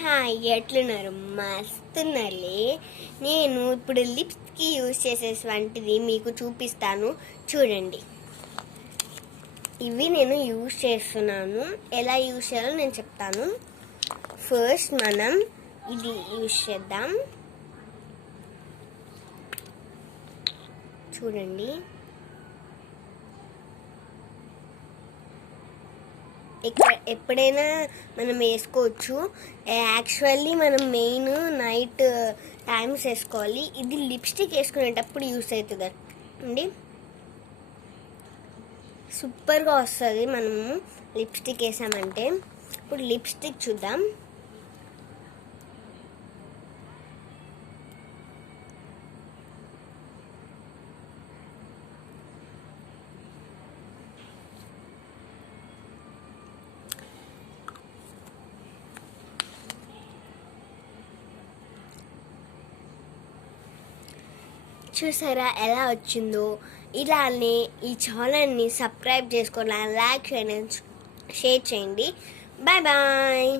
Hi ఎట్లున్నారు? మస్తున్నారులే. నేను ఇప్పుడు లిప్స్కి యూజ్ చేసేటువంటిది మీకు చూపిస్తాను, చూడండి. ఇవి నేను యూజ్ చేస్తున్నాను. ఎలా యూజ్ చేయాలో నేను చెప్తాను. ఫస్ట్ మనం ఇది యూజ్ చేద్దాం. చూడండి, ఎప్పుడైనా మనం వేసుకోవచ్చు. యాక్చువల్లీ మనం మెయిన్ నైట్ టైమ్స్ వేసుకోవాలి. ఇది లిప్స్టిక్ వేసుకునేటప్పుడు యూస్ అవుతుంది అండి. సూపర్గా వస్తుంది మనము లిప్స్టిక్ వేసామంటే. ఇప్పుడు లిప్స్టిక్ చూద్దాం. చూసారా ఎలా వచ్చిందో? ఇలానే ఈ ఛానల్ని సబ్స్క్రైబ్ చేసుకోండి, లైక్ చేయండి, షేర్ చేయండి. Bye bye.